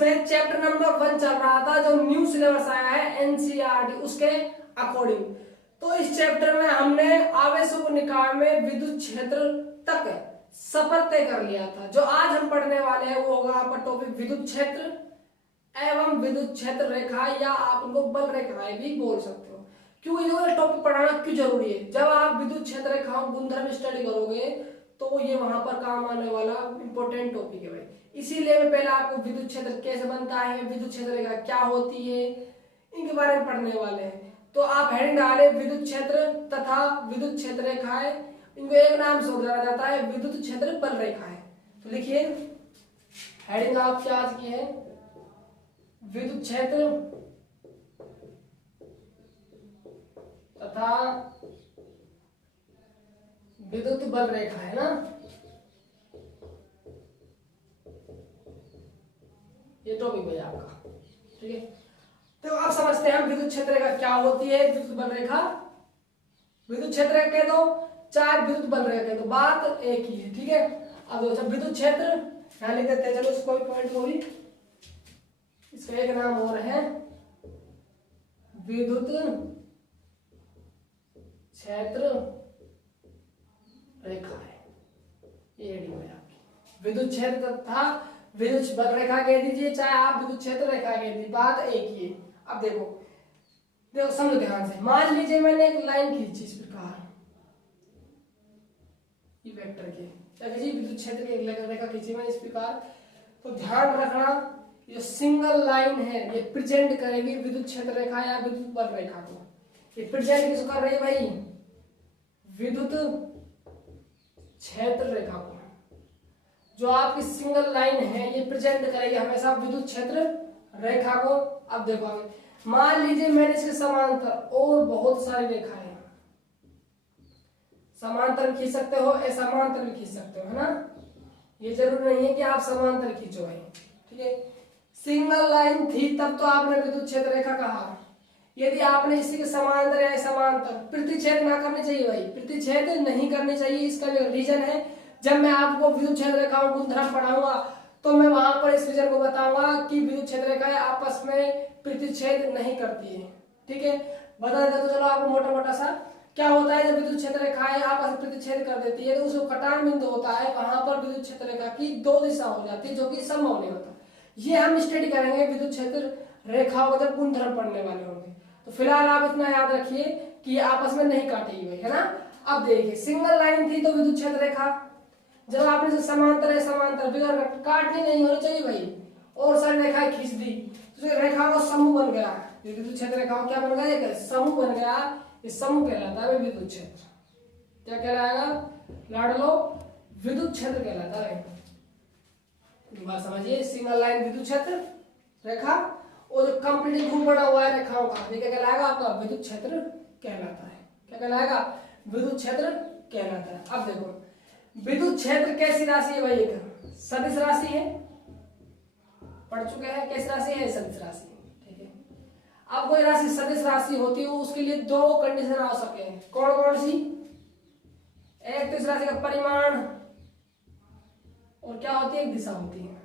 जिसमें chapter number 1 चल रहा था, जो न्यू सिलेबस आया है एनसीईआरटी उसके अकॉर्डिंग। तो इस चैप्टर में हमने आवेशों को निकाय में विद्युत क्षेत्र तक सफर तय कर लिया था। जो आज हम पढ़ने वाले हैं वो होगा आपका टॉपिक विद्युत क्षेत्र एवं विद्युत क्षेत्र रेखा, या आप उनको बल रेखाएं भी बोल सकते हो। क्यों ये टॉपिक पढ़ाना क्यों जरूरी है? जब आप विद्युत क्षेत्र रेखाओं गुणधर्म स्टडी करोगे तो ये वहां पर काम आने वाला इंपॉर्टेंट टॉपिक है भाई। इसीलिए मैं पहले आपको विद्युत क्षेत्र कैसे बनता है, विद्युत क्षेत्र रेखा क्या होती है, इनके बारे में पढ़ने वाले हैं। तो आप हेडिंग डाले विद्युत क्षेत्र तथा विद्युत क्षेत्र रेखाएं, इनको एक नाम से जाना जाता है विद्युत क्षेत्र बल रेखाएं। तो लिखिए हेडिंग आप क्या आज की है, विद्युत क्षेत्र तथा विद्युत बल रेखा है ना, ये टॉपिक है आपका। ठीक है, तो आप समझते हैं विद्युत क्षेत्र रेखा क्या होती है, विद्युत बल रेखा। विद्युत क्षेत्र रेखा कह दो चाहे विद्युत बल रेखा कह दो, बात एक ही है। ठीक है, अब देखो विद्युत क्षेत्र यहां लिख देते हैं, चलो इसको पॉइंट को भी, इसका एक नाम और है विद्युत क्षेत्र रेखा है। ये हेडिंग है आपकी, विद्युत क्षेत्र तथा विद्युत बल रेखा कह दीजिए, चाहे आप विद्युत क्षेत्र रेखा कह दीजिए, बात एक ही है। अब देखो देखो समझो ध्यान से, मान लीजिए मैंने एक लाइन खींची इस प्रकार, ये वेक्टर के विद्युत क्षेत्र की एक रेखा खींची मैंने इस प्रकार। तो ध्यान रखना ये सिंगल लाइन है, ये प्रेजेंट करेगी विद्युत क्षेत्र रेखा या विद्युत बल रेखा को। ये प्रेजेंट किसको कर रही है भाई, विद्युत क्षेत्र रेखा को। जो आपकी सिंगल लाइन है ये प्रेजेंट करेगी हमेशा विद्युत क्षेत्र रेखा को। अब देखो आगे, मान लीजिए मैंने इसके समांतर और बहुत सारी रेखाएं, समांतर खींच सकते हो, असमांतर भी खींच सकते हो, है ना। ये जरूरी नहीं है कि आप समांतर खींचो भाई। ठीक है, सिंगल लाइन थी तब तो आपने विद्युत क्षेत्र रेखा कहा। यदि आपने इसी के समांतर या समांतर, प्रतिच्छेद ना करनी चाहिए भाई, प्रतिच्छेद नहीं करनी चाहिए। इसका जो रीजन है, जब मैं आपको विद्युत क्षेत्र रेखाओं गुणधर्म पढ़ाऊंगा तो मैं वहां पर इस रीजन को बताऊंगा कि विद्युत क्षेत्र रेखाएं आपस में प्रतिच्छेद नहीं करती है। ठीक है, बता देता तो चलो आपको मोटा मोटा सा, क्या होता है जब विद्युत क्षेत्र रेखाएं आपस में प्रतिच्छेद कर देती है तो उसको कटान बिंदु होता है, वहां पर विद्युत क्षेत्र रेखा की दो दिशा हो जाती है, जो कि संभव नहीं होता। ये हम स्टडी करेंगे विद्युत क्षेत्र रेखाओं का जब गुणधर्म पढ़ने वाले होंगे। तो फिलहाल आप इतना याद रखिए कि आपस में नहीं काटेगी भाई, है ना। अब देखिए सिंगल लाइन थी तो विद्युत क्षेत्र रेखा, जब आपने समांतर है समांतर बिगड़ काटनी नहीं होनी चाहिए भाई, और सारी रेखाएं खींच दी तो रेखा का समूह बन गया। विद्युत क्षेत्र रेखाओं क्या बन गया, एक समूह बन गया। इस समूह कहलाता है विद्युत क्षेत्र। क्या कहलाएगा लाड लो, विद्युत क्षेत्र कहलाता है। बात समझिए, सिंगल लाइन विद्युत क्षेत्र रेखा और जो कंप्लीट ग्रुप बना हुआ है रेखाओं का, ये क्या कहलाएगा आपका विद्युत क्षेत्र कहलाता है। क्या कहलाएगा, विद्युत क्षेत्र कहलाता है। अब देखो विद्युत क्षेत्र कैसी राशि है भाई, एक सदिश राशि है, पढ़ चुके हैं कैसी राशि है, सदिश राशि। ठीक है, अब कोई राशि सदिश राशि होती है उसके लिए दो कंडीशन आवश्यक है। कौन कौन सी, एक तो इस राशि का परिमाण और क्या होती है, एक दिशा होती है।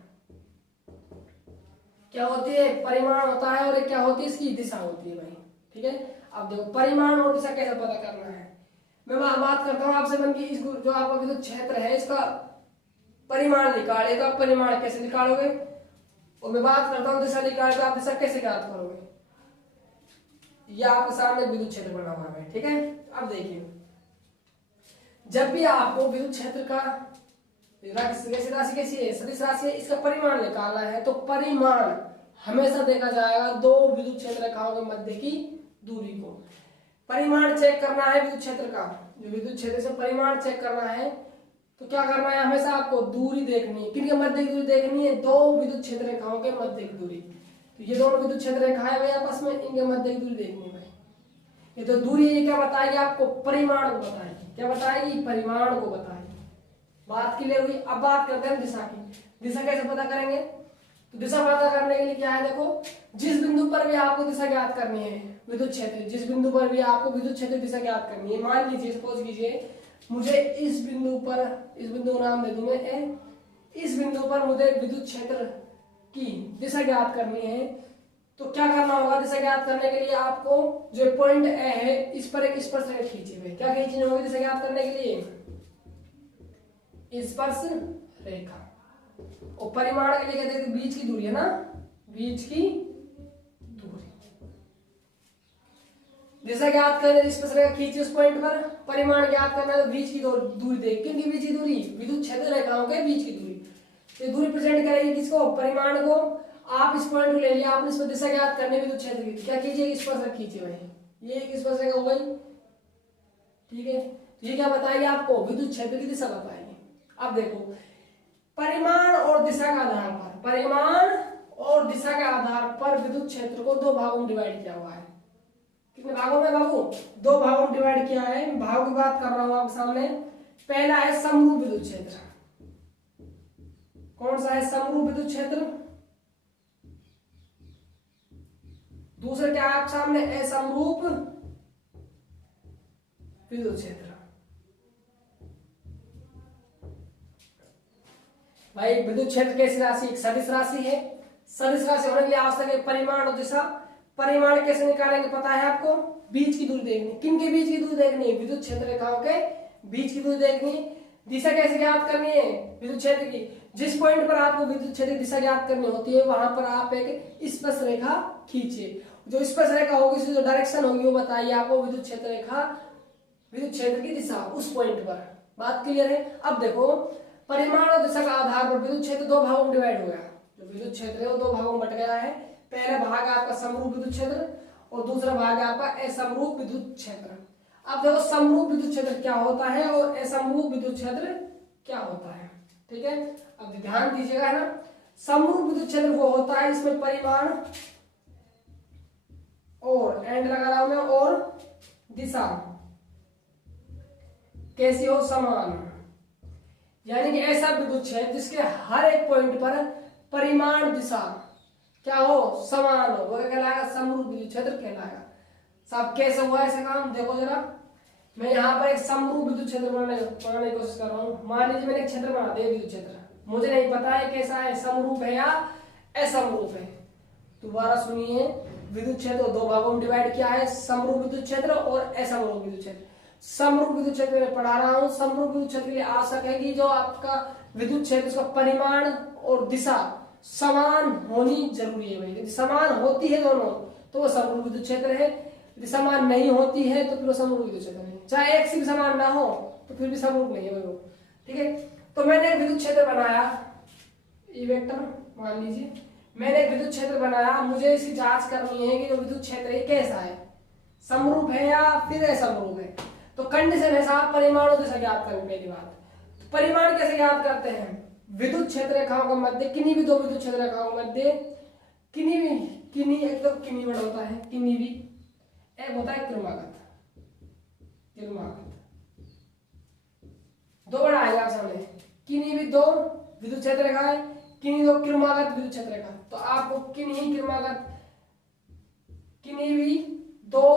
क्या होती है, परिमाण होता है और एक क्या होती है, इसकी दिशा होती है भाई। ठीक है, अब देखो परिमाण और दिशा कैसे पता करना है, मैं बात करता हूँ आपसे मन की, इस जो आपका विद्युत क्षेत्र है इसका परिमाण निकाले, तो आप परिमाण कैसे निकालोगे, और मैं बात करता हूँ दिशा निकाले, तो आप दिशा कैसे ज्ञात करोगे। यह आपके सामने विद्युत क्षेत्र बना हुआ है। ठीक है, अब देखिए जब भी आपको विद्युत क्षेत्र का राशि कैसी है, सदिश राशि है, इसका परिमाण निकालना है, तो परिमाण हमेशा देखा जाएगा दो विद्युत क्षेत्र रेखाओं के मध्य की दूरी को। परिमाण चेक करना है विद्युत क्षेत्र का, जो विद्युत क्षेत्र से परिमाण चेक करना है तो क्या करना है, हमेशा आपको दूरी देखनी है। किनके मध्य की दूरी देखनी है, दो विद्युत क्षेत्र रेखाओं के मध्य की दूरी। तो ये दोनों विद्युत क्षेत्र रेखाएं भाई आपस में, इनके मध्य की दूरी देखनी है भाई। ये तो दूरी ये क्या बताएगी आपको, परिमाण को बताएगी। क्या बताएगी, परिमाण को बताएगी। बात क्लियर हुई। अब बात करते हैं दिशा की। दिशा कैसे पता करेंगे, तो दिशा पता करने के लिए क्या है, देखो जिस बिंदु पर भी आपको दिशा ज्ञात करनी है विद्युत क्षेत्र, जिस बिंदु पर भी आपको विद्युत क्षेत्र दिशा ज्ञात करनी है, मान लीजिए सपोज कीजिए मुझे इस बिंदु पर, इस बिंदु का नाम दे दूं मैं ए, इस बिंदु पर मुझे विद्युत क्षेत्र की दिशा ज्ञात करनी है तो क्या करना होगा? दिशा ज्ञात करने के लिए आपको जो पॉइंट ए है इस पर एक स्पर्शरेखा खींची हुई, क्या खींचनी होगी दिशा ज्ञात करने के लिए? स्पर्श रेखा। और परिमाण के लिए कहते हैं बीच की दूरी है ना, बीच की दूरी। दिशा ज्ञात करने स्पर्शरेखा खींची उस पॉइंट पर, परिमाण ज्ञात करना है तो बीच की दूरी देख, किनकी बीच की दूरी? विद्युत क्षेत्र रेखाओं के बीच की दूरी। ये दूरी प्रेजेंट करेगी किसको? परिमाण को। आप इस पॉइंट को ले लिया, आपने इसमें दिशा ज्ञात करने विद्युत क्षेत्र की, क्या कीजिए? स्पर्शरेखा खींची भाई, ये एक स्पर्शरेखा हो गई, ठीक है। ये क्या बताएगी आपको? विद्युत क्षेत्र की दिशा बताएगी। अब देखो, परिमाण और दिशा के आधार पर, परिमाण और दिशा के आधार पर विद्युत क्षेत्र को दो भागों में डिवाइड किया हुआ है। कितने भागों में बाबू? दो भागों में डिवाइड किया है। भागों की बात कर रहा हूं आपके सामने। पहला है समरूप विद्युत क्षेत्र। कौन सा है? समरूप विद्युत क्षेत्र। दूसरा क्या है आपके सामने? असमरूप विद्युत क्षेत्र। भाई विद्युत क्षेत्र कैसी राशि? एक सदिश राशि है। सदिश राशि होने के लिए आवश्यक है परिमाण और दिशा। परिमाण कैसे निकालेंगे पता है आपको? बीच की दूरी देखनी। किन के बीच की दूरी देखनी? विद्युत क्षेत्र रेखाओं के बीच की दूरी देखनी। दिशा कैसे ज्ञात करनी है विद्युत क्षेत्र की? जिस पॉइंट पर आपको विद्युत क्षेत्र की दिशा ज्ञात करनी होती है वहां पर आप एक स्पर्श रेखा खींचिए। जो स्पर्श रेखा होगी उसकी जो डायरेक्शन होगी वो बताइए आपको विद्युत क्षेत्र रेखा, विद्युत क्षेत्र की दिशा उस पॉइंट पर। बात क्लियर है? अब देखो, परिमाण और दिशा का आधार पर विद्युत क्षेत्र दो भागों में डिवाइड हो गया। जो विद्युत क्षेत्र है वो दो भागों में बट गया है। पहला भाग आपका समरूप विद्युत क्षेत्र और दूसरा भाग आपका असमरूप विद्युत क्षेत्र। अब देखो, समरूप विद्युत क्षेत्र क्या होता है और असमरूप विद्युत क्षेत्र क्या होता है, ठीक है। अब ध्यान दीजिएगा, है ना। समरूप विद्युत क्षेत्र वो होता है इसमें परिमाण और एंड लगा रहा हूं मैं, और दिशा कैसी हो? समान। यानी कि ऐसा विद्युत क्षेत्र जिसके हर एक पॉइंट पर परिमाण दिशा क्या हो? समान हो, वो क्या कहलाएगा? समरूप विद्युत क्षेत्र कहलाएगा। साहब कैसे हुआ ऐसा काम? देखो जरा, मैं यहाँ पर एक समरूप विद्युत क्षेत्र बनाने की कोशिश कर रहा हूँ। मान लीजिए मैंने एक क्षेत्र बना दिया विद्युत क्षेत्र, मुझे नहीं पता है कैसा है, समरूप है या असमरूप है। दोबारा सुनिए, विद्युत क्षेत्र दो भागों में डिवाइड किया है, समरूप विद्युत क्षेत्र और असमरूप विद्युत क्षेत्र। समरूप विद्युत क्षेत्र में पढ़ा रहा हूं। समरूप विद्युत क्षेत्र के लिए आवश्यक है कि जो आपका विद्युत क्षेत्र उसका परिमाण और दिशा समान होनी जरूरी है। भाई समान होती है दोनों तो वो समरूप विद्युत क्षेत्र है, यदि समान नहीं होती है तो फिर वो समरूप विद्युत क्षेत्र नहीं। चाहे एक से भी समान ना हो तो फिर भी समरूप नहीं है वो, ठीक है। तो मैंने एक विद्युत क्षेत्र बनाया, ये वेक्टर मान लीजिए, मैंने एक विद्युत क्षेत्र बनाया। मुझे इसकी जांच करनी है कि जो विद्युत क्षेत्र है कैसा है, समरूप है या फिर असमरूप है। तो कंडीशन है साहब, परिमाण और दिशा ज्ञात करें। पहली बात, तो परिमाण कैसे ज्ञात करते हैं? विद्युत क्षेत्र रेखाओं के मध्य, किन्हीं भी दो विद्युत क्षेत्र रेखाओं के मध्य, किन्हीं एकदम किन्हीं वर्ड होता है, किन्हीं भी, एक होता है क्रमागत। दो वर्ड आएगा सामने, किन्हीं भी दो विद्युत क्षेत्र रेखा है, किन्हीं दो क्रमागत विद्युत क्षेत्र रेखा। तो आपको किन्हीं क्रमागत, किन्हीं भी दो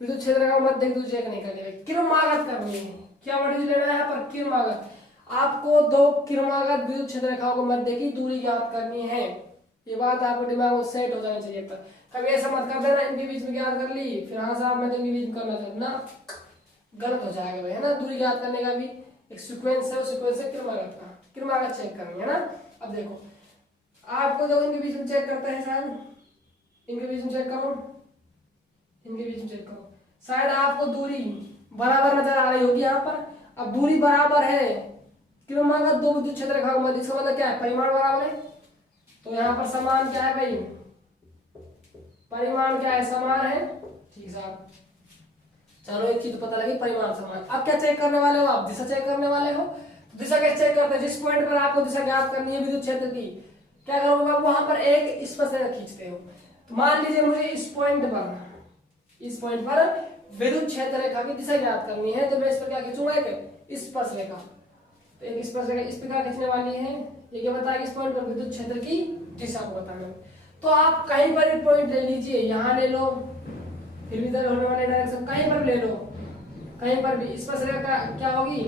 विद्युत क्षेत्र रेखा मध्य एक दूसरे का नहीं करनी है, क्रमागत करनी है। क्या वर्ड लेना है यहाँ पर? क्रमागत। आपको दो क्रमागत विद्युत क्षेत्र रेखाओं के मध्य की दूरी ज्ञात करनी है। ये बात आपको दिमाग में सेट हो जानी चाहिए। पर कभी ऐसा मत कर देना इनके बीच में ज्ञात कर ली, फिर हाँ साहब मैं तो इनके बीच में करना चाहता ना, गलत हो जाएगा भाई, है ना। दूरी ज्ञात करने का भी एक सीक्वेंस है, उस सीक्वेंस है क्रमागत का, क्रमागत चेक करनी है ना। अब देखो, आपको जो इनके बीच में चेक करते हैं शायद, इनके बीच में चेक करो, इनके बीच में चेक करो, शायद आपको दूरी बराबर नजर आ रही होगी यहाँ पर। अब दूरी बराबर है, क्रमागत दो विद्युत क्षेत्र रेखाओं के मध्य, इसका मतलब क्या है? परिमाण बराबर है। तो यहाँ पर समान क्या है भाई? परिमाण क्या है? समान है, ठीक साहब। चलो एक चीज तो पता लगी, परिमाण समान। अब क्या चेक करने वाले हो आप? दिशा चेक करने वाले हो। तो दिशा कैसे चेक करते हैं? जिस पॉइंट पर आपको दिशा ज्ञात करनी है विद्युत क्षेत्र की, क्या करोगे? वहां पर एक स्पर्शरेखा खींचते हो। तो मान लीजिए मुझे इस पॉइंट पर विद्युत क्षेत्र रेखा की दिशा ज्ञात करनी है, तो मैं इस पर क्या खींचूंगा? एक स्पर्शरेखा। तो एक स्पर्शरेखा इस पर क्या खींचने वाली है? ये क्या बताएगी? इस पॉइंट पर विद्युत क्षेत्र की दिशा को बताना। तो आप कहीं पर भी पॉइंट ले लीजिए, यहाँ ले लो, फिर इधर होने वाले डायरेक्शन कहीं पर ले लो, कहीं पर भी स्पर्शरेखा क्या होगी?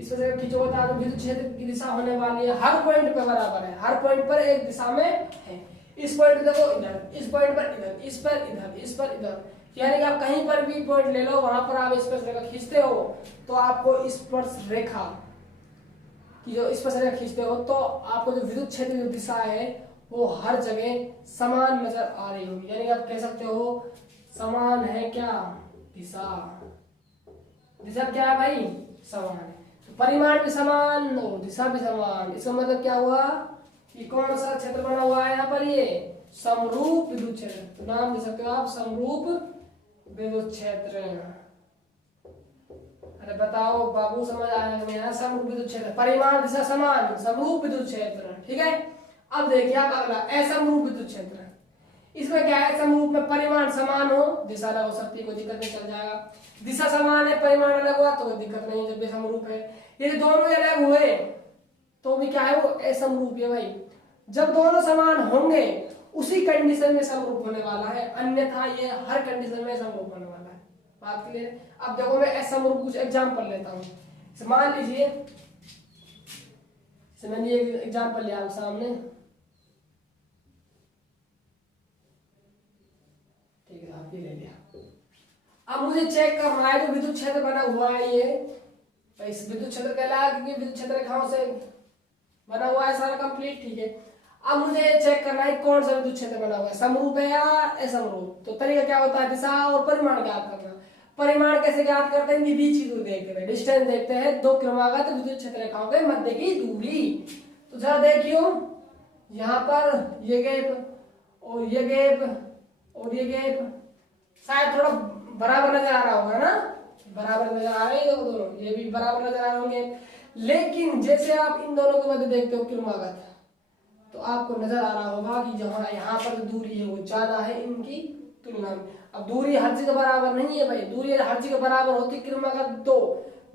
इस वजह से खींचोगे तो विद्युत क्षेत्र की दिशा होने वाली है हर पॉइंट पे बराबर है, हर पॉइंट पर एक दिशा में है। इस पॉइंट देखो इधर, इस पॉइंट पर इधर, इस पर इधर, इस पर इधर, यानी कि आप कहीं पर भी पॉइंट ले लो, वहां पर आप स्पर्श रेखा खींचते हो तो आपको स्पर्श रेखा की जो स्पर्श रेखा खींचते हो तो आपको जो विद्युत क्षेत्र की दिशा है वो हर जगह समान नजर आ रही होगी। यानी आप कह सकते हो समान है क्या दिशा, दिशा क्या है भाई समान है, तो परिमाण भी समान और दिशा भी समान। इसका मतलब क्या हुआ कि कौन सा क्षेत्र बना हुआ है यहाँ पर, ये समरूप विद्युत क्षेत्र, तो नाम दे सकते हो आप समरूप विद्युत क्षेत्र। अरे बताओ बाबू समझ आया नहीं, समरूप विद्युत क्षेत्र, परिमाण दिशा समान, समरूप विद्युत क्षेत्र, ठीक है। अब देखिए आप अगला असमरूप विद्युत क्षेत्र, इसमें क्या है, समरूप में परिमाण समान हो, दिशा अलग हो सकती है, कोई दिक्कत नहीं, चल जाएगा। दिशा समान है, परिमाण अलग हुआ तो कोई दिक्कत नहीं है, जब भी समरूप है। यदि दोनों अलग हुए तो भी क्या है वो असमरूप है भाई। जब दोनों समान होंगे उसी कंडीशन में समरूप होने वाला है, अन्यथा ये हर कंडीशन में समरूप होने वाला है। बात क्लियर। अब देखो मैं असमरूप कुछ एग्जांपल लेता हूँ। मान लीजिए मैंने एक एग्जांपल लिया सामने, ठीक है आप ये ले लिया। अब मुझे चेक करना है जो विद्युत क्षेत्र बना हुआ है ये, इस विद्युत क्षेत्र कहलाया क्योंकि विद्युत क्षेत्र रेखाओं से बना हुआ है सारा कंप्लीट, ठीक है। अब मुझे चेक करना है कौन सा विद्युत क्षेत्र बना हुआ है, समरूप है या असमरूप। तो तरीका क्या होता है, दिशा और परिमाण ज्ञात करना। परिमाण कैसे ज्ञात करते हैं, बीच की दूरी देखते हैं, डिस्टेंस देखते हैं, दो क्रमागत विद्युत क्षेत्र रेखाओं के मध्य की दूरी। तो जरा देखियो यहाँ पर ये गैप और ये गैप और ये गैप शायद थोड़ा बराबर नजर आ रहा होगा ना, बराबर नजर आ रहे हैं दोनों, ये भी बराबर नजर आ रहे होंगे। लेकिन जैसे आप इन दोनों के मध्य देखते हो क्रमागत, तो आपको नजर आ रहा होगा कि जहां यहाँ पर जो दूरी है वो ज्यादा है इनकी तुलना में। अब दूरी हर जगह बराबर नहीं है भाई, दूरी हर जगह बराबर होती क्रमागत दो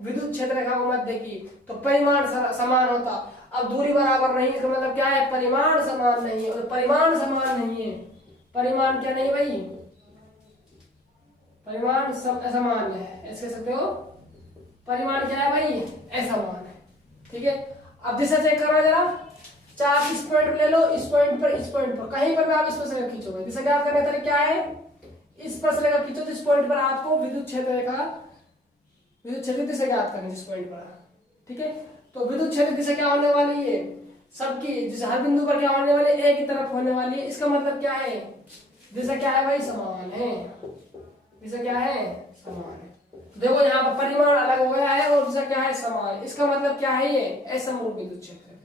विद्युत क्षेत्र रेखा के मध्य की तो परिमाण समान होता। अब दूरी बराबर नहीं, इसका मतलब क्या है, परिमाण समान नहीं है। और परिमाण समान नहीं है, परिमाण क्या नहीं भाई, परिमाण सब असमान है, ऐसे सकते हो। परिमाण क्या है भाई, असमान है, ठीक है। अब दिशा चेक करो जरा, चार इस पॉइंट ले लो, इस पॉइंट पर, इस पॉइंट पर, कहीं पर भी आप स्पर्श रेखा खींचोगे। दिशा ज्ञात करने का तरीका क्या है, स्पर्श रेखा खींचो तो इस पॉइंट पर आपको विद्युत क्षेत्र रेखा, विद्युत क्षेत्र दिशा ज्ञात करनी जिस पॉइंट पर, ठीक है। तो विद्युत क्षेत्र दिशा क्या होने वाली है, सबकी जैसे हर बिंदु पर क्या होने वाली है, एक ही तरफ होने वाली है। इसका मतलब क्या है, दिशा क्या है भाई, समान है, दिशा क्या है, समान है। देखो यहाँ पर परिमाण अलग हो गया है और दिशा क्या है, समान। इसका मतलब क्या है, ये असमरूप विद्युत क्षेत्र है।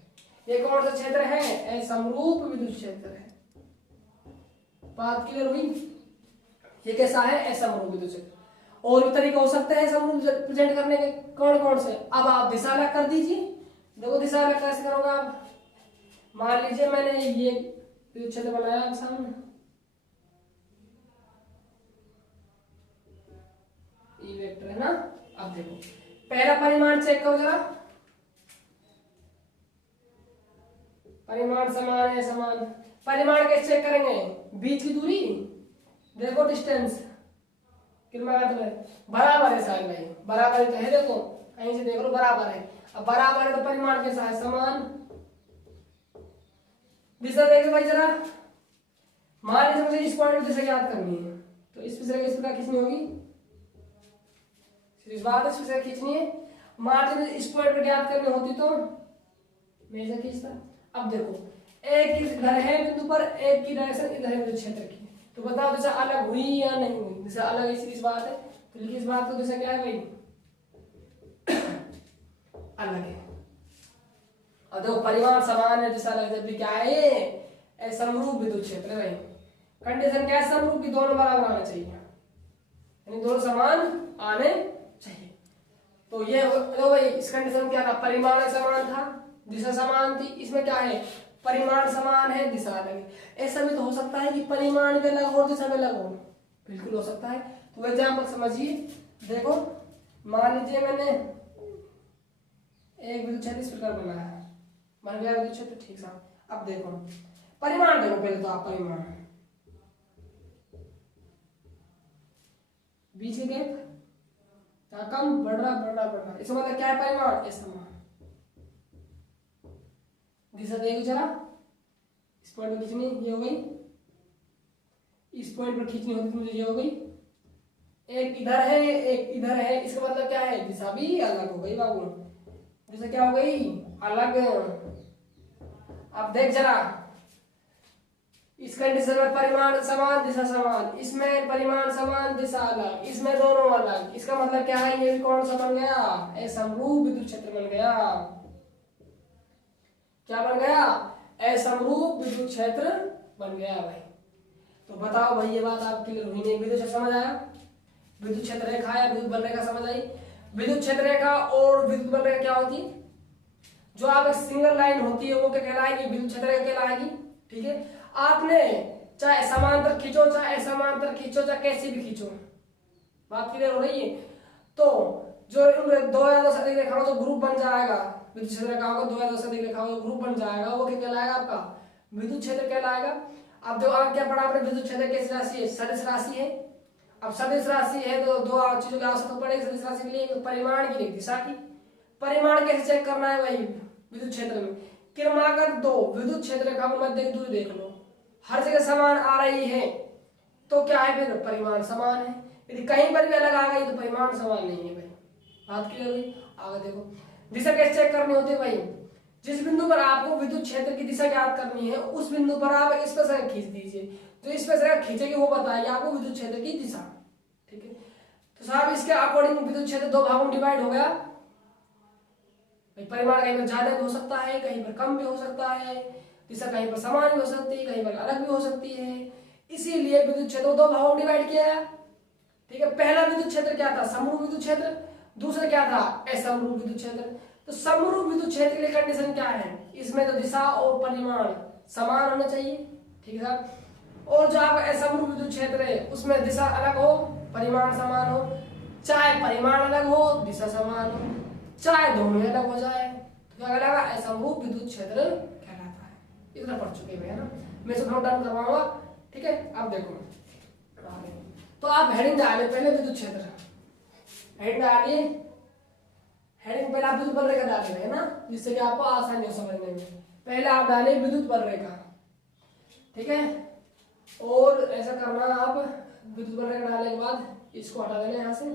ये कौन सा क्षेत्र है, असमरूप विद्युत क्षेत्र है। बात क्लियर हुई, ये कैसा है, असमरूप विद्युत क्षेत्र। और भी तरीके हो सकते हैं समरूप प्रेजेंट करने के, कौन कौन से। अब आप दिशा अलग कर दीजिए, देखो दिशा अलग कैसे करोगे आप। मान लीजिए मैंने ये विद्युत क्षेत्र बनाया सामने, ई वेक्टर है ना। अब देखो पहला परिमाण चेक करो जरा, परिमाण समान है, समान। परिमाण कैसे चेक करेंगे, बीच की दूरी देखो, डिस्टेंस क्रमागत में बराबर है, शायद नहीं बराबर तो है, देखो कहीं से देख लो बराबर है। अब बराबर है तो परिमाण कैसा है, समान। दिशा देखो भाई जरा, मान लीजिए मुझे इस पॉइंट दिशा ज्ञात करनी है तो इस प्रकार खींचनी होगी, इस बात है, इस प्रकार खींचनी है। मान लीजिए इस पॉइंट पर ज्ञात करनी होती तो मैं इसे खींचता। अब देखो एक इधर है बिंदु पर, एक की डायरेक्शन इधर है विद्युत क्षेत्र की, तो बताओ दिशा अलग हुई या नहीं हुई। दिशा अलग है, इस बात है, तो लिखिए इस बात को, दिशा क्या है भाई, अलग है। और देखो परिमाण समान है, दिशा अलग, जब भी क्या है, ये समरूप विद्युत क्षेत्र है भाई। कंडीशन क्या है, समरूप की दोनों बराबर आने चाहिए, यानी दोनों समान आने चाहिए। तो ये तो भाई इस कंडीशन क्या था, परिमाण समान था, दिशा समान थी। इसमें क्या है, परिमाण समान है, दिशा अलग है। ऐसा भी तो हो सकता है कि परिमाण भी अलग हो, दिशा भी अलग हो, बिल्कुल हो सकता है। तो एग्जाम्पल समझिए, देखो मान लीजिए मैंने एक विद्युत क्षेत्र इस प्रकार बनाया है, मान गया विद्युत क्षेत्र, ठीक सा। अब देखो परिमाण देखो पहले तो आप, परिमाण बीच के गैप क्या कम बढ़ रहा, इसका मतलब क्या है परिमाण ए समान। दिशा देखो जरा, इस पॉइंट पर खींचनी, ये हो गई, इस पॉइंट पर खींचनी होती तो मुझे ये हो गई, एक इधर है एक इधर है, इसका मतलब क्या है दिशा भी अलग हो गई बाबू, दिशा क्या हो गई अलग। अब देख जरा, इस कंडीशन में परिमाण समान दिशा समान, इसमें परिमाण समान दिशा अलग, इसमें दोनों अलग, इसका मतलब क्या है ये भी कौन सा बन गया, असमरूप विद्युत क्षेत्र बन गया। क्या बन गया, असमरूप विद्युत क्षेत्र बन गया भाई। तो बताओ भाई ये बात आप क्लियर हुई नहीं, विद्युत क्षेत्र समझ आया, विद्युत क्षेत्र रेखा या विद्युत बल रेखा समझ आई। विद्युत क्षेत्र रेखा और विद्युत बल रेखा क्या होती है, जो आप एक सिंगल लाइन होती है वो क्या कहलाएगी, विद्युत क्षेत्र रेखा कहलाएगी। ठीक है, आपने चाहे समांतर खींचो चाहे असमांतर खींचो चाहे कैसी भी खींचो, बात क्लियर हो रही है। तो जो दो या दो से अधिक रेखाओं जो ग्रुप बन जाएगा, विद्युत क्षेत्र रेखाओं का दो या दो से अधिक रेखाओं का ग्रुप बन जाएगा, वो क्या कहलाएगा आपका विद्युत क्षेत्र कहलाएगा। अब जो आप क्या पढ़ा आपने, विद्युत क्षेत्र कैसी राशि है, सदिश राशि है। अब सदिश राशि है तो दो चीजों की आवश्यकता पड़ेगी सदिश राशि के लिए, परिमाण की, दिशा की। परिमाण कैसे चेक करना है भाई विद्युत क्षेत्र में, क्रमागत दो विद्युत क्षेत्र रेखाओं के मध्य की दूरी देख लो, हर जगह समान आ रही है तो क्या है फिर परिमाण समान है, यदि कहीं पर भी अलग आ गई तो परिमाण समान नहीं है भाई। बात क्लियर हुई, आगे देखो दिशा कैसे चेक करनी होती है भाई, जिस बिंदु पर आपको विद्युत क्षेत्र की दिशा ज्ञात करनी है उस बिंदु पर आप इस पर खींच दीजिए, जो इस पर खींचेगी वो बताएगी आपको विद्युत क्षेत्र की दिशा। ठीक है, तो साहब इसके अकॉर्डिंग विद्युत क्षेत्र दो भागों में डिवाइड हो गया, परिमाण कहीं पर ज्यादा भी हो सकता है कहीं पर कम भी हो सकता है, दिशा कहीं पर समान भी हो सकती है कहीं पर अलग भी हो सकती है, इसीलिए विद्युत क्षेत्र दो भागों में डिवाइड किया है। ठीक है, पहला विद्युत क्षेत्र क्या था, समरूप विद्युत क्षेत्र, दूसरा क्या था असमरूप विद्युत क्षेत्र। तो समरूप विद्युत क्षेत्र के लिए कंडीशन क्या है, इसमें तो दिशा और परिमाण समान होना चाहिए। ठीक है साहब, और जो आपका असमरूप विद्युत क्षेत्र है उसमें दिशा अलग हो परिमाण समान हो, चाहे परिमाण अलग हो दिशा समान हो, चाहे दोनों अलग हो जाए तो क्या कहलाएगा असमरूप विद्युत क्षेत्र कहलाता है। इतना पढ़ चुके हैं ना, मैं इसको नोट डाउन करवाऊंगा। ठीक है, अब देखो तो आप हेडिंग डालिए पहले विद्युत क्षेत्र, हेडिंग डालिए, हेडिंग पहले आप विद्युत बल रेखा डाल रहे हैं ना, जिससे कि आपको आसानी हो समझने में। पहले आप डालिए विद्युत बल रेखा, ठीक है, और ऐसा करना आप विद्युत बल रेखा डालने के बाद इसको हटा देना यहाँ से,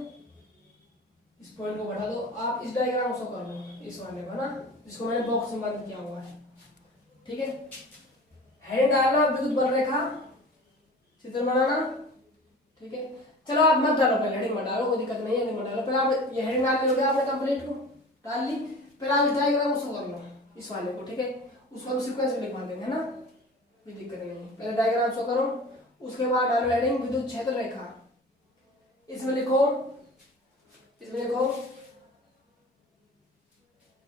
इस पॉइंट को हटा दो, आप इस डायग्राम को कर लो, इस वाले को ना जिसको मैंने बॉक्स में बंद किया हुआ है। ठीक है, हेडिंग डालना विद्युत बल रेखा, चित्र बनाना। ठीक है, चलो आप मत डालो, पहले हेडिंग मत डालो, कोई दिक्कत नहीं है, मत डालो, पहले आप ये हेडिंग डाल लोगे आपने कंप्लीट को डाल ली, फिर आप इस डायग्राम को कर लो इस वाले को। ठीक है, उसको हम सीक्वेंस में लिखवा देंगे ना, कोई दिक्कत नहीं है। पहले डायग्राम शो करो, उसके बाद डालो हेडिंग विद्युत क्षेत्र रेखा, इसमें लिखो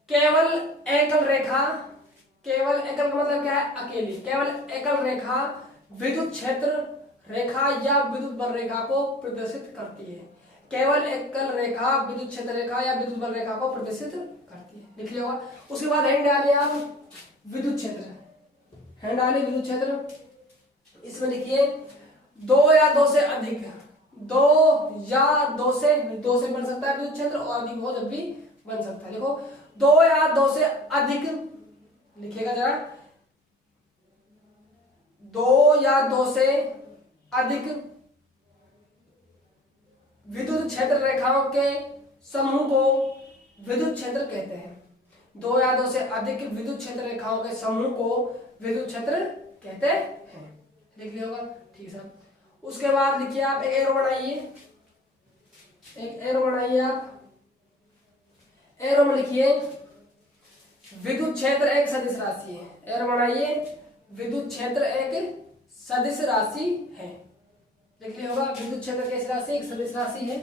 केवल एकल रेखा, केवल एकल मतलब क्या है अकेली, केवल एकल रेखा विद्युत क्षेत्र रेखा या विद्युत बल रेखा को प्रदर्शित करती है, केवल एकल रेखा विद्युत क्षेत्र रेखा या विद्युत बल रेखा को प्रदर्शित करती है, लिख लिया होगा। उसके बाद हेडिंग डालिए आप विद्युत क्षेत्र, हेडिंग डालिए विद्युत क्षेत्र, इसमें लिखिए दो या दो से अधिक, दो या दो से बन सकता है विद्युत क्षेत्र और अधिक हो जब भी बन सकता है। देखो दो या दो से अधिक लिखिएगा जरा, दो या दो से अधिक विद्युत क्षेत्र रेखाओं के समूह को विद्युत क्षेत्र कहते हैं, दो या दो से अधिक विद्युत क्षेत्र रेखाओं के समूह को विद्युत क्षेत्र कहते हैं, लिख लिया होगा। ठीक है, उसके बाद लिखिए आप एक एरो बनाइए, एक एरो बनाइए आप, एरो में लिखिए विद्युत क्षेत्र एक सदिश राशि है, एरो बनाइए विद्युत क्षेत्र एक सदिश राशि है, लिख लिया होगा। विद्युत क्षेत्र कैसी राशि, एक सदिश राशि है।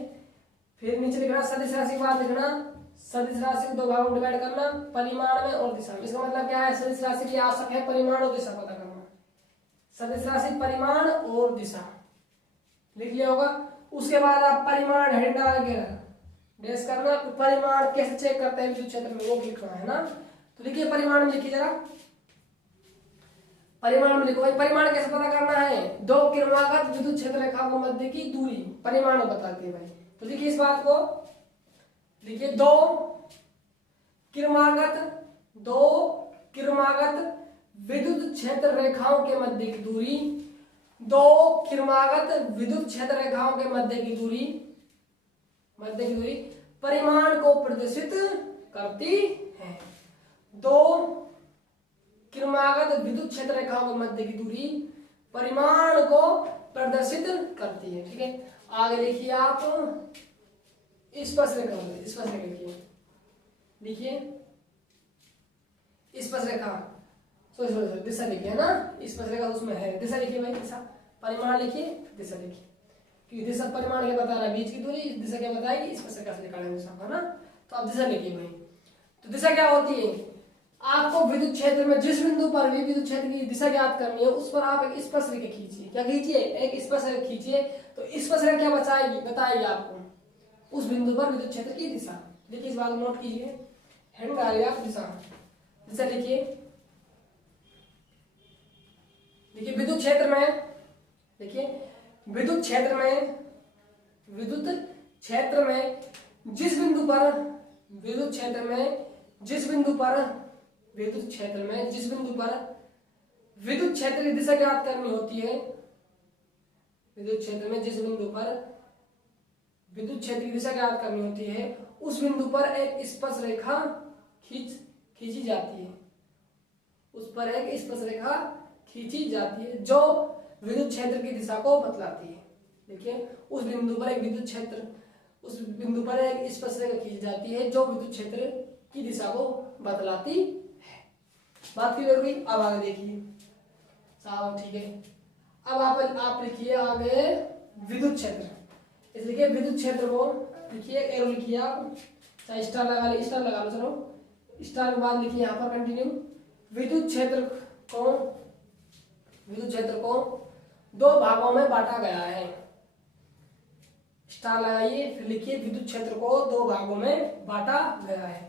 फिर नीचे लिखना सदिश राशि के बाद लिखना सदिश राशि को दो भागों में डिवाइड करना, परिमाण में और दिशा में। इसका मतलब क्या है, सदिश राशि की आवश्यक है परिमाण और दिशा पता करना, सदिश राशि परिमाण और दिशा लिख लिया होगा। उसके बाद आप परिमाण हेडिंग डाल के डेस करना, परिमाण कैसे चेक करते हैं विद्युत क्षेत्र में वो लिखना है ना। तो लिखिए परिमाण में लिखिए जरा, परिमाण में लिखो भाई, परिमाण कैसे पता करना है, दो क्रमागत विद्युत क्षेत्र रेखाओं के मध्य की दूरी परिमाण बताते हैं भाई। तो देखिए इस बात को, देखिए दो किरमागत विद्युत क्षेत्र रेखाओं के मध्य की दूरी, दो किरमागत विद्युत क्षेत्र रेखाओं के मध्य की दूरी परिमाण को प्रदर्शित करती है। दो किरमागत विद्युत क्षेत्र रेखाओं के मध्य की दूरी परिमाण को प्रदर्शित करती है। ठीक है, आगे लिखिए आप स्पर्शरेखा लिखिए स्पर्शरेखा सॉरी दिशा लिखिए है ना, स्पर्शरेखा उसमें है, दिशा लिखिए भाई, दिशा परिमाण लिखिए, दिशा लिखिए, क्योंकि दिशा परिमाण क्या बता रहा है बीच की दूरी, दिशा क्या बताएगी स्पर्शरेखा से निकालेंगे सब है ना। तो आप दिशा लिखिए भाई। तो दिशा क्या होती है, आपको विद्युत क्षेत्र में जिस बिंदु पर भी विद्युत क्षेत्र की दिशा ज्ञात करनी है उस पर आप एक स्पर्शरेखा खींचिए। क्या खींचिए, एक स्पर्शरेखा खींचिए। तो स्पर्शरेखा क्या बताएगी आपको उस बिंदु पर विद्युत क्षेत्र की दिशा। देखिए इस बात को नोट कीजिए, हेडिंग डालिए आप दिशा लिखिए। देखिए विद्युत क्षेत्र में, देखिए विद्युत क्षेत्र में जिस बिंदु पर विद्युत क्षेत्र में विद्युत क्षेत्र की दिशा ज्ञात करनी होती है, विद्युत क्षेत्र में जिस बिंदु पर विद्युत क्षेत्र की दिशा ज्ञात करनी होती है उस बिंदु पर एक स्पर्शरेखा खींची जाती है, उस पर एक स्पर्शरेखा खींची जाती है जो विद्युत क्षेत्र की दिशा को बतलाती है। देखिए उस बिंदु पर एक स्पर्शरेखा खींची जाती है जो विद्युत क्षेत्र की दिशा को बतलाती है। बात क्लियर हुई। अब आगे देखिए साहब, ठीक है। अब आप लिखिए आगे विद्युत क्षेत्र। इस लिखिए विद्युत क्षेत्र को लिखिए, एरो लिखिए आप, चाहे स्टार लगा लो, चलो स्टार के बाद लिखिए यहाँ पर कंटिन्यू। विद्युत क्षेत्र को दो भागों में बांटा गया है। स्टार लगाइए, फिर लिखिए विद्युत क्षेत्र को दो भागों में बांटा गया है।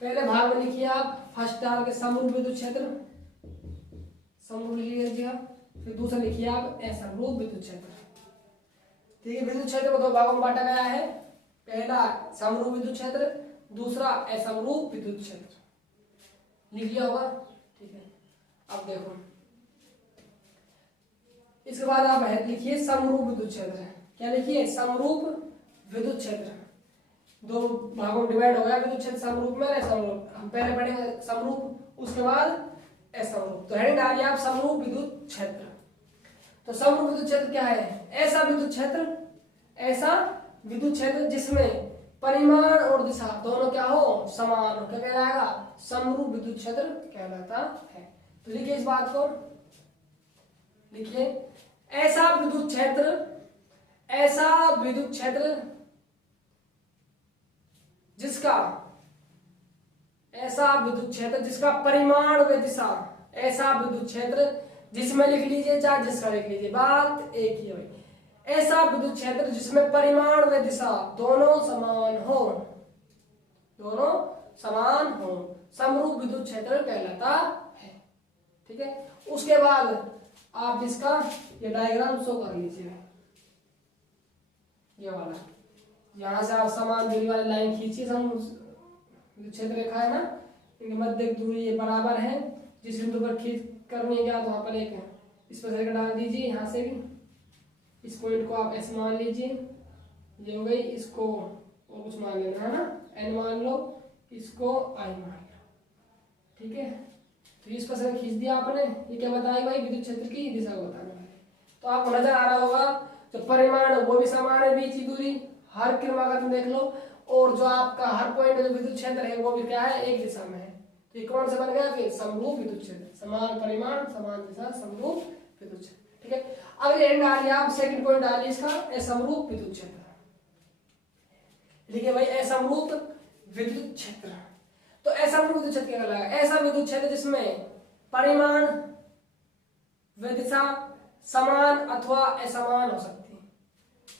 पहले भाग में लिखिए आप फर्स्ट स्टार के समरूप विद्युत क्षेत्र, समरूप लिखिएगा। फिर दूसरा लिखिए आप असमरूप विद्युत क्षेत्र। ठीक है, विद्युत क्षेत्र को दो भागों में बांटा गया है, पहला समरूप विद्युत क्षेत्र, दूसरा असमरूप विद्युत क्षेत्र। लिख लिया होगा, ठीक है। अब देखो इसके बाद आप लिखिए समरूप विद्युत क्षेत्र। क्या लिखिए, समरूप विद्युत क्षेत्र। दो भागों में डिवाइड हो गया विद्युत क्षेत्र, समरूप में असमरूप। हम पहले पढ़ेंगे समरूप, उसके बाद असमरूप। तो हेडिंग डालिए आप समरूप विद्युत क्षेत्र। तो समरूप विद्युत क्षेत्र क्या है, ऐसा विद्युत क्षेत्र जिसमें परिमाण और दिशा दोनों क्या हो, समान हो, क्या कहलाएगा, समरूप विद्युत क्षेत्र कहलाता है। तो लिखिए इस बात को, लिखिए ऐसा विद्युत क्षेत्र जिसका परिमाण व दिशा, ऐसा विद्युत क्षेत्र जिसमें लिख लीजिए चाहे जिसका लिख लीजिए, बात एक ही है। ऐसा विद्युत क्षेत्र जिसमें परिमाण व दिशा दोनों समान हो समरूप विद्युत क्षेत्र कहलाता है। ठीक है, उसके बाद आप इसका ये डायग्राम शो कर लीजिए, ये वाला। यहां से आप समान दूरी वाली लाइन खींचिए, विद्युत क्षेत्र रेखा है ना, इनके मध्य की दूरी ये बराबर है। जिस बिंदु पर खींच करनी है क्या, तो वहां पर एक स्पर्शरेखा डाल दीजिए। यहाँ से भी इस पॉइंट को आप ऐसे मान लीजिए, ये हो गई। इसको और कुछ मान लेना है ना, n मान लो, इसको i मान लो। ठीक है, तो इस पर खींच दिया आपने। ये क्या बताएगा भाई, विद्युत क्षेत्र की दिशा को बताने वाले। तो आपको नजर आ रहा होगा जो परिमाण वो भी समान है, बीच की दूरी हर क्रमागत में देख लो, और जो आपका हर पॉइंट जो विद्युत क्षेत्र है वो भी क्या है, एक दिशा में है। तो ये कौन सा बन गया फिर, समरूप विद्युत क्षेत्र। समान परिमाण समान दिशा समरूप विद्युत क्षेत्र। ठीक है, अब ये डालिए आप, सेकंड पॉइंट डालिए इसका, असमरूप विद्युत क्षेत्र। लिखिए भाई असमरूप विद्युत क्षेत्र। तो असमरूप विद्युत क्षेत्र क्या कहलाएगा, ऐसा विद्युत क्षेत्र जिसमें परिमाण व दिशा समान अथवा असमान हो सकती है।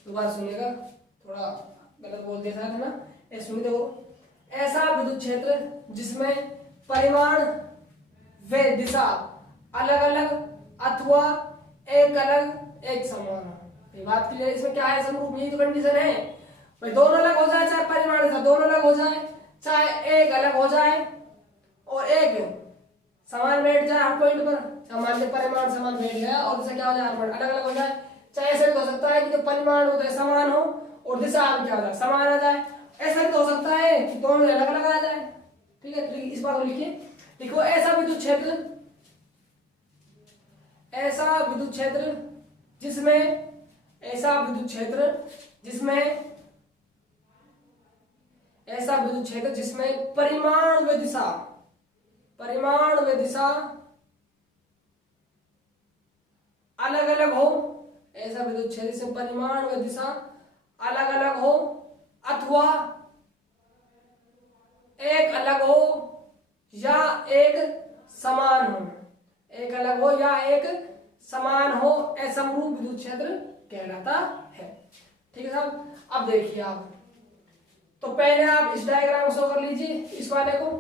दोबारा सुनिएगा, थोड़ा गलत बोल दिया था ना, ये सुनिए देखो। ऐसा विद्युत क्षेत्र जिसमें परिमाण व दिशा अलग अलग अथवा एक अलग एक समान हो। ये बात क्लियर, इसमें क्या है, समरूप, यही तो कंडीशन है। भाई दोनों अलग हो जाए, चाहे परिमाण से दोनों अलग हो जाए, चाहे एक अलग हो जाए और एक समान बैठ जाए हर पॉइंट पर, सामान्य परिमाण समान बैठ गया और दिशा क्या हो जाए, हर पॉइंट अलग अलग हो जाए। चाहे ऐसा भी हो सकता है कि जो परिमाण होता है समान हो और दिशा क्या हो जाए, समान आ जाए। ऐसा भी तो हो सकता है कि दोनों अलग अलग आ जाए। ठीक है, तो इस बात को लिखिए, लिखो ऐसा विद्युत क्षेत्र, ऐसा विद्युत क्षेत्र जिसमें, ऐसा विद्युत क्षेत्र जिसमें, ऐसा विद्युत क्षेत्र जिसमें परिमाण व दिशा, परिमाण व दिशा अलग अलग हो, ऐसा विद्युत क्षेत्र जिसमें परिमाण व दिशा अलग अलग हो अथवा एक अलग हो या एक समान हो, एक अलग हो या एक समान हो, असमरूप विद्युत क्षेत्र कहलाता है। ठीक है साहब, अब देखिए आप, तो पहले आप इस डायग्राम को शो कर लीजिए, इस वाले को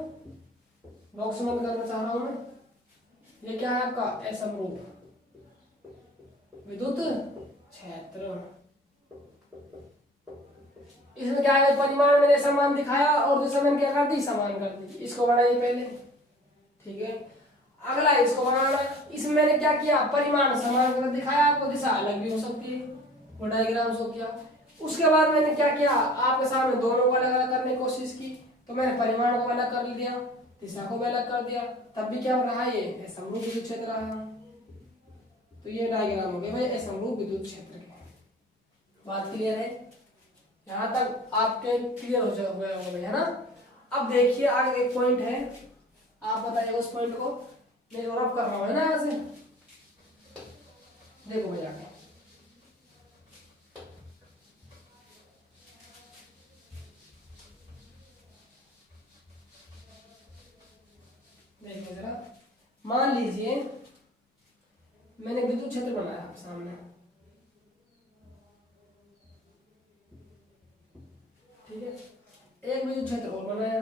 बॉक्स में करना चाह रहा हूं मैं। ये क्या है आपका, असमरूप विद्युत क्षेत्र। इसमें क्या है, परिमाण मैंने समान दिखाया और दिशा मैंने क्या कर दी, समान कर दी। इसको बनाइए पहले, ठीक है। अगला इसको बनाना, इसमें मैंने क्या किया, परिमाण समान कर दिखाया आपको, दिशा अलग भी हो सकती है, वो डायग्राम शो किया। उसके बाद मैंने क्या किया, आपके सामने दोनों को अलग अलग करने की कोशिश की, तो मैंने परिमाण को अलग कर दिया, दिशा को भी अलग कर दिया, तब भी क्या रहा, ये समरूप विद्युत क्षेत्र रहा। तो ये डायग्राम हो गया भाई समरूप विद्युत क्षेत्र के। बात क्लियर है, यहां तक आपके क्लियर हो गया होगा भाई, है ना। अब देखिए आगे एक पॉइंट है, आप बताइए उस पॉइंट को, मैं जो रब कर रहा हूं है ना, यहां से देखो भाई आगे, देखिए जरा, मान लीजिए मैंने विद्युत क्षेत्र बनाया आपके सामने, ठीक है, एक विद्युत क्षेत्र और बनाया,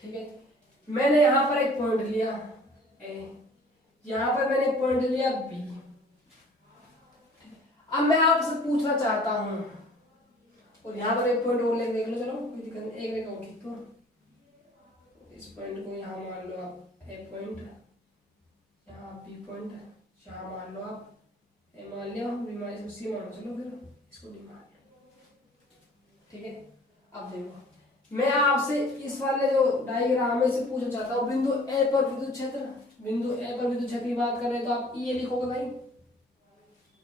ठीक है। मैंने यहां पर एक पॉइंट लिया ए, यहां पर मैंने एक पॉइंट लिया बी। अब मैं आपसे पूछना चाहता हूं, और यहां पर एक पॉइंट और लेके देख लो, चलो कोई दिक्कत नहीं, एक रेखा खींच दो, इस पॉइंट को यहां मान लो आप ए पॉइंट, यहाँ बी पॉइंट, यहाँ मान लो आप ए मान लिया, बी मान, इसको सी मान लो, चलो फिर इसको डी मान लिया, ठीक है। अब देखो मैं आपसे इस वाले जो डायग्राम है से पूछना चाहता हूँ, बिंदु ए पर विद्युत क्षेत्र, बिंदु ए पर विद्युत क्षेत्र की बात कर रहे हैं तो आप ई लिखोगे भाई,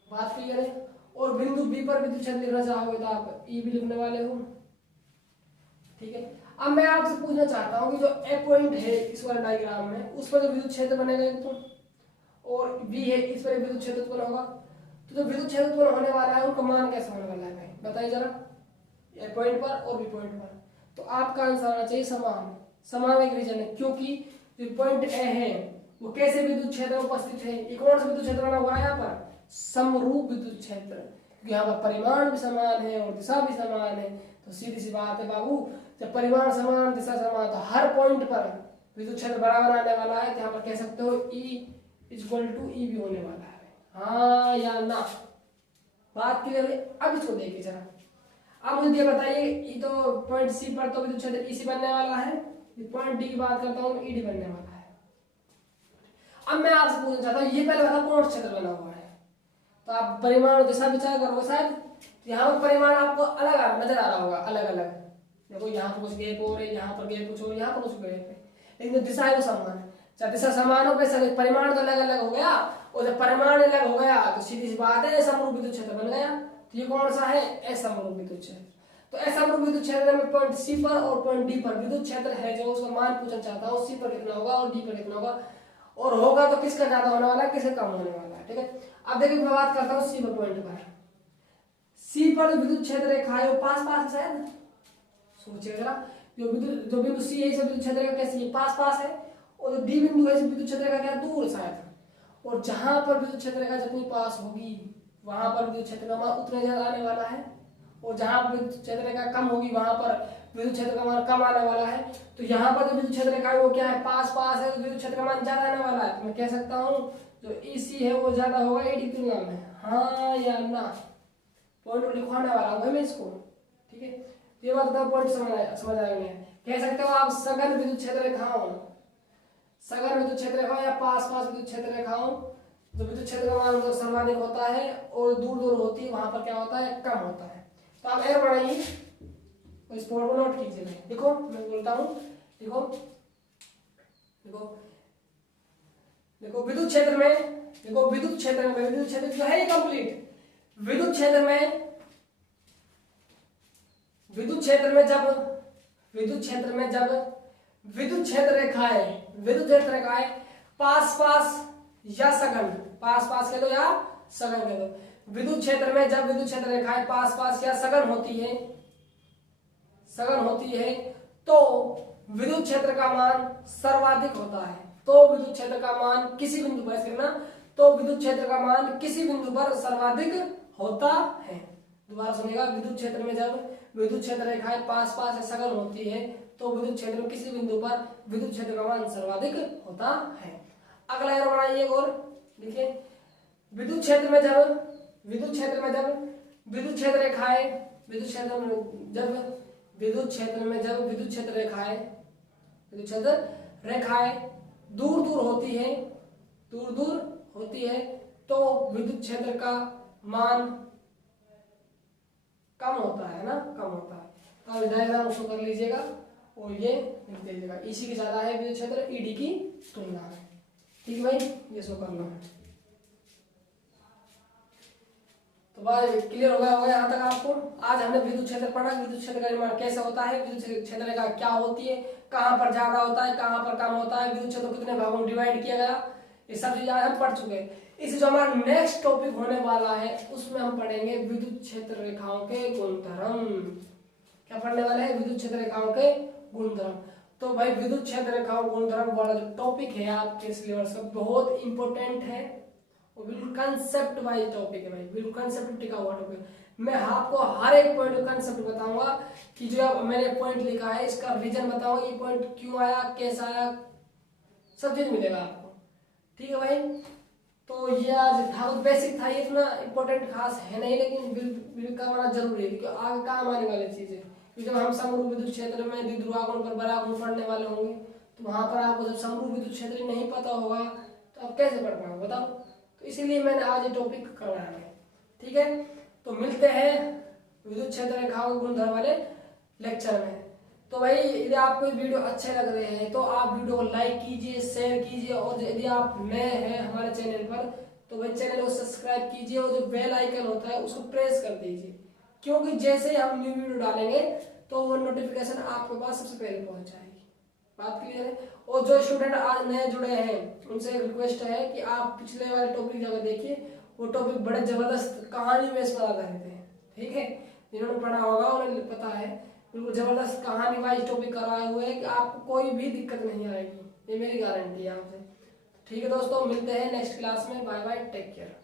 बात क्लियर है। और बिंदु बी पर विद्युत क्षेत्र लिखना चाहोगे तो आप ई भी लिखने वाले हो, ठीक है। अब मैं आपसे पूछना चाहता हूँ कि जो ए पॉइंट है इस वाले डायग्राम में, उस पर जो विद्युत क्षेत्र बनेगा तो, और बी है इस पर विद्युत क्षेत्र उत्पन्न होगा, तो जो विद्युत क्षेत्र उत्पन्न होने वाला है उनका मान कैसा होने वाला है भाई, बताइए जरा, ए पॉइंट पर और बी पॉइंट पर। तो आपका आंसर आना चाहिए समान, समान एक रीजन है, क्योंकि जो पॉइंट ए है वो कैसे विद्युत क्षेत्र में उपस्थित है, ये कौन सा विद्युत क्षेत्र बना हुआ है यहाँ पर, समरूप विद्युत क्षेत्र, क्योंकि यहाँ पर परिमाण भी समान है और दिशा भी समान है। तो सीधी सी बात है बाबू, जब परिमाण समान दिशा समान तो हर पॉइंट पर विद्युत क्षेत्र बराबर आने वाला है, तो यहाँ पर कह सकते हो E इक्वल टू ई भी होने वाला है, हाँ या ना, बात क्लियर है। अब इसको देखिए जरा, अब मुझे ये बताइए, ये तो पॉइंट सी पर तो विद्युत क्षेत्र इसी बनने वाला है, पॉइंट डी की बात करता हूँ ईडी बनने वाला है। अब मैं आपसे पूछना चाहता हूँ, ये पहले बता कौन सा क्षेत्र बना हुआ है, तो आप परिमाण और दिशा विचार करोगे शायद, यहाँ पर परिमाण आपको अलग नजर आ रहा होगा, अलग अलग, देखो यहाँ पर कुछ गैप हो रहे, यहाँ पर गैप कुछ हो, यहाँ पर कुछ गैप है, लेकिन जो दिशा है वो समान है। जब दिशा समान हो वैसे परिमाण तो अलग अलग हो गया, और जब परिमाण अलग हो गया तो सीधी सी बात है समरूप विद्युत क्षेत्र बन गया। तो ये कौन सा है, असमरूप विद्युत क्षेत्र। तो असमरूप विद्युत क्षेत्र में पॉइंट सी पर और पॉइंट डी पर विद्युत क्षेत्र है जो, उसका मान पूछना चाहता हूँ, सी पर कितना होगा और डी पर कितना होगा, और होगा तो किसका ज्यादा होने वाला है, किसका कम होने वाला है, ठीक है। अब देखिए मैं बात करता हूँ सी पर पॉइंट पर, सी पर जो विद्युत क्षेत्र रेखा है वो पास पास है शायद, सोचिए जरा, जो बिंदु सी है इस विद्युत क्षेत्र का कैसे, ये पास पास है, और जो डी बिंदु है इस विद्युत क्षेत्र का क्या दूर शायद, और जहां पर विद्युत क्षेत्र का जितनी पास होगी वहां पर विद्युत क्षेत्र का मान उतना ज्यादा आने वाला है, और जहां पर विद्युत क्षेत्र का कम होगी वहां पर विद्युत क्षेत्र का मान कम आने वाला है। तो यहाँ पर जो विद्युत क्षेत्र का है वो क्या है, पास पास है, तो विद्युत क्षेत्र का मान ज्यादा आने वाला है। तो मैं कह सकता हूँ जो EC है वो ज्यादा होगा AD की तुलना में, हाँ या ना? पॉइंट लिखवाने वाला हूँ मैं इसको, ठीक है। ये बात का पॉइंट समझ आएंगे। कह सकते हो आप सघन विद्युत क्षेत्र रेखाओं, सघन विद्युत क्षेत्र रेखा या पास पास विद्युत क्षेत्र रेखाओं, जो विद्युत क्षेत्र का मान सर्वाधिक होता है और दूर दूर होती है वहां पर क्या होता है, कम होता है। तो आप एरो बढ़ाइए, इस पॉइंट को नोट कीजिए। देखो मैं बोलता हूँ, देखो देखो देखो विद्युत क्षेत्र में, देखो विद्युत क्षेत्र में, विद्युत क्षेत्र जो है ये कंप्लीट, विद्युत क्षेत्र में, विद्युत क्षेत्र में जब विद्युत क्षेत्र में जब विद्युत क्षेत्र रेखाएं पास पास या सघन, पास पास कह दो या सघन कह दो, विद्युत क्षेत्र में जब विद्युत क्षेत्र रेखाएं पास पास या सघन होती है, सघन होती है, तो विद्युत क्षेत्र का मान सर्वाधिक होता है। तो विद्युत क्षेत्र का मान किसी बिंदु पर, करना, तो विद्युत क्षेत्र का मान किसी बिंदु पर सर्वाधिक होता है। दोबारा सुनिएगा, विद्युत क्षेत्र में जब विद्युत क्षेत्र रेखाएं पास पास या सघन होती है तो विद्युत क्षेत्र में किसी बिंदु पर विद्युत क्षेत्र का मान सर्वाधिक होता है। अगला एरो बनाइए और देखिए, विद्युत क्षेत्र में जब विद्युत क्षेत्र में जब विद्युत क्षेत्र रेखाएं विद्युत क्षेत्र में जब विद्युत क्षेत्र में जब विद्युत क्षेत्र रेखाएं दूर दूर होती है, दूर दूर होती है, तो विद्युत क्षेत्र का मान कम होता है ना, कम होता है। तो आप डायग्राम उसको कर लीजिएगा और ये लिख दीजिएगा, EC की ज्यादा है विद्युत क्षेत्र ED की तुलना में, ठीक है भाई, ये सो करना है। तो भाई क्लियर हो गया होगा यहाँ तक आपको। आज हमने विद्युत क्षेत्र पढ़ा, विद्युत क्षेत्र का निर्माण कैसे होता है, विद्युत क्षेत्र का क्या होती है, कहाँ पर ज्यादा होता है, कहाँ पर कम होता है, विद्युत क्षेत्र को कितने भागों में डिवाइड किया गया, ये सब चीजें हम पढ़ चुके हैं। इस जो हमारा नेक्स्ट टॉपिक होने वाला है उसमें हम पढ़ेंगे विद्युत क्षेत्र रेखाओं के गुणधर्म। क्या पढ़ने वाले हैं, विद्युत क्षेत्र रेखाओं के गुणधर्म। तो भाई विद्युत क्षेत्र रेखाओं गुणधर्म वाला जो टॉपिक है आपके सिलेबस का बहुत इंपॉर्टेंट है और बिल्कुल कंसेप्ट वाइज टॉपिक है भाई, बिल्कुल कंसेप्ट टिका हुआ टॉपिक। मैं आपको हर एक पॉइंट का कंसेप्ट बताऊंगा कि जो मैंने पॉइंट लिखा है इसका रीजन बताऊंगा, ये पॉइंट क्यों आया, कैसा आया, सब चीज मिलेगा आपको, ठीक है भाई। तो ये आज था, बेसिक था, ये इतना इंपॉर्टेंट खास है नहीं, लेकिन बिल करवाना जरूरी है क्योंकि आगे काम आने वाली चीज है। क्योंकि जब हम समरूप विद्युत क्षेत्र में द्विध्रुवाकोण पर बराकोण पढ़ने वाले होंगे तो वहां पर आपको जब समरूप विद्युत क्षेत्र नहीं पता होगा तो आप कैसे पढ़ पाओगे बताओ। तो इसीलिए मैंने आज ये टॉपिक करवाया है, ठीक है। तो मिलते हैं विद्युत क्षेत्र रेखाओं के गुणधर्म वाले लेक्चर में। तो भाई यदि आपको वीडियो अच्छे लग रहे हैं तो आप वीडियो को लाइक कीजिए, शेयर कीजिए, और यदि आप नए हैं हमारे चैनल पर तो भाई चैनल को सब्सक्राइब कीजिए और जो बेल आइकन होता है उसको प्रेस कर दीजिए, क्योंकि जैसे हम न्यू वीडियो डालेंगे तो वो नोटिफिकेशन आपके पास सबसे पहले पहुंच जाएगी। बात क्लियर है। और जो स्टूडेंट आज नए जुड़े हैं उनसे एक रिक्वेस्ट है कि आप पिछले वाले टॉपिक जगह देखिए, वो टॉपिक बड़े जबरदस्त कहानी बेस पर आधारित है, ठीक है। जिन्होंने पढ़ा होगा उन्हें पता है, बिल्कुल जबरदस्त कहानी वाइज टॉपिक कराए हुए हैं कि आपको कोई भी दिक्कत नहीं आएगी, ये मेरी गारंटी है आपसे। ठीक है दोस्तों, मिलते हैं नेक्स्ट क्लास में, बाय बाय, टेक केयर।